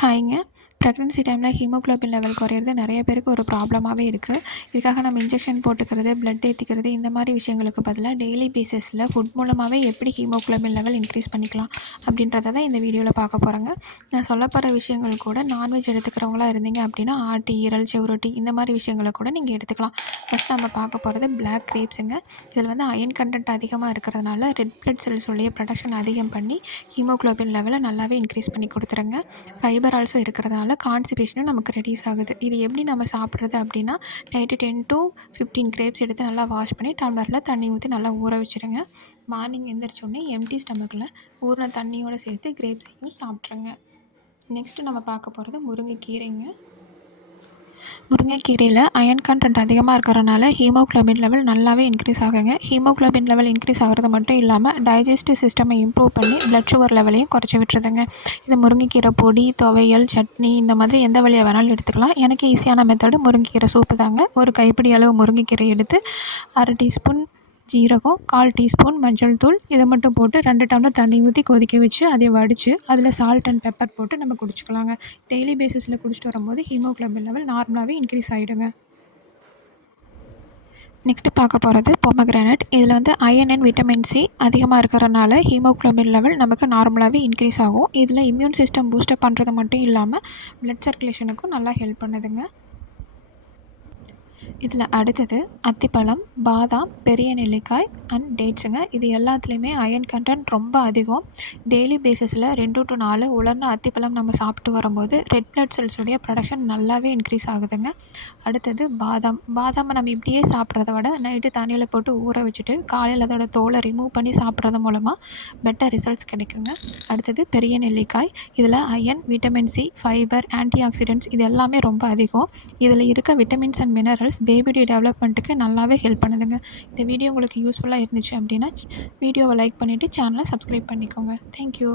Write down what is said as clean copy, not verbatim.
ஹாய்ங்க. Pregnancy டைமில் haemoglobin level குறையிறது நிறைய பேருக்கு ஒரு ப்ராப்ளமாகவே இருக்குது. இதுக்காக நம்ம இன்ஜெக்ஷன் போட்டுக்கிறது, பிளட் ஏற்றிக்கிறது இந்த மாதிரி விஷயங்களுக்கு பதிலாக டெய்லி பேசிஸில் ஃபுட் மூலமாகவே எப்படி ஹீமோகுளோபின் லெவல் இன்க்ரீஸ் பண்ணிக்கலாம் அப்படின்றத தான் இந்த வீடியோவில் பார்க்க போகிறோங்க. நான் சொல்ல போகிற விஷயங்கள் கூட நான்வெஜ் எடுத்துக்கிறவங்களா இருந்தீங்க அப்படின்னா ஆட்டி, ஈரல், செவரொட்டி இந்த மாதிரி விஷயங்களை கூட நீங்கள் எடுத்துக்கலாம். ஃபஸ்ட் நம்ம பார்க்க போகிறது பிளாக் கிரேப்ஸுங்க. இதில் வந்து அயன் கண்டென்ட் அதிகமாக இருக்கிறதுனால ரெட் பிளட் செல்ஸுடைய ப்ரொடக்ஷன் அதிகம் பண்ணி ஹீமோகுளோபின் லெவலை நல்லாவே இன்க்ரீஸ் பண்ணி கொடுத்துருங்க. ஃபைபர் ஆல்சோ இருக்கிறதுனால கான்ஸ்டிபேஷனும் நமக்கு ரெடியூஸ் ஆகுது. இது எப்படி நம்ம சாப்பிட்றது அப்படின்னா, நைட்டு 10 to 15 கிரேப்ஸ் எடுத்து நல்லா வாஷ் பண்ணி டம்ளரில் தண்ணி ஊற்றி நல்லா ஊற வச்சுருங்க. மார்னிங் எந்திரிச்சோடனே எம்டி ஸ்டமக்கில் ஊறின தண்ணியோடு சேர்த்து கிரேப்ஸையும் சாப்பிட்ருங்க. நெக்ஸ்ட்டு நம்ம பார்க்க போகிறது முருங்கைக்கீரைங்க. முருங்கைக்கீரையில் அயன் கண்டென்ட் அதிகமாக இருக்கிறனால ஹீமோகுளோபின் லெவல் நல்லாவே இன்க்ரீஸ் ஆகுங்க. ஹீமோகுளோபின் லெவல் இன்க்ரீஸ் ஆகிறது மட்டும் இல்லாமல் டைஜஸ்டிவ் சிஸ்டமை இம்ப்ரூவ் பண்ணி பிளட் சுகர் லெவலையும் குறைச்சி விட்டுருதுங்க. இது முருங்கைக்கீரை பொடி, துவையல், சட்னி இந்த மாதிரி எந்த வழியாக வேணாலும் எடுத்துக்கலாம். எனக்கு ஈஸியான மெத்தடு முருங்கைக்கீரை சூப்பு தாங்க. ஒரு கைப்பிடி அளவு முருங்கைக்கீரை எடுத்து 1/2 டீஸ்பூன் ஜீரகம், 1/4 டீஸ்பூன் மஞ்சள் தூள் இதை மட்டும் போட்டு 2 டம்ளர் தண்ணி ஊற்றி கொதிக்க வச்சு அதை வடித்து அதில் சால்ட் அண்ட் பெப்பர் போட்டு நம்ம குடிச்சிக்கலாங்க. டெய்லி பேசிஸில் குடிச்சிட்டு வரும்போது ஹீமோகுளோபின் லெவல் நார்மலாகவே இன்க்ரீஸ் ஆகிடுங்க. நெக்ஸ்ட்டு பார்க்க போகிறது பொமக்ரானட். இதில் வந்து அயன் அண்ட் விட்டமின் சி அதிகமாக இருக்கிறனால ஹீமோகுளோபின் லெவல் நமக்கு நார்மலாகவே இன்க்ரீஸ் ஆகும். இதில் இம்யூன் சிஸ்டம் பூஸ்டப் பண்ணுறது மட்டும் இல்லாமல் பிளட் சர்க்குலேஷனுக்கும் நல்லா ஹெல்ப் பண்ணுதுங்க. இதில் அடுத்தது அத்திப்பழம், பாதாம், பெரிய நெல்லிக்காய் அண்ட் டேட்ஸுங்க. இது எல்லாத்துலேயுமே அயன் கண்டென்ட் ரொம்ப அதிகம். டெய்லி பேசிஸில் 2 to 4 உலர்ந்த அத்திப்பழம் நம்ம சாப்பிட்டு வரும்போது ரெட் பிளட் செல்ஸுடைய ப்ரொடக்ஷன் நல்லாவே இன்க்ரீஸ் ஆகுதுங்க. அடுத்தது பாதாமை நம்ம இப்படியே சாப்பிட்றத விட நைட்டு தண்ணியில் போட்டு ஊற வச்சுட்டு காலையில் அதோட தோலை ரிமூவ் பண்ணி சாப்பிட்றது மூலமாக பெட்டர் ரிசல்ட்ஸ் கிடைக்குங்க. அடுத்தது பெரிய நெல்லிக்காய். இதில் iron, vitamin C, fibre, antioxidants இது எல்லாமே ரொம்ப அதிகம். இதில் இருக்க விட்டமின்ஸ் அண்ட் மினரல்ஸ் பேபியுடைய டெவலப்மெண்ட்டுக்கு நல்லாவே ஹெல்ப் பண்ணுதுங்க. இந்த வீடியோ உங்களுக்கு யூஸ்ஃபுல்லாக இருந்துச்சு அப்படின்னா வீடியோவை லைக் பண்ணிவிட்டு சேனலை சப்ஸ்கிரைப் பண்ணிக்கோங்க. தேங்க்யூ.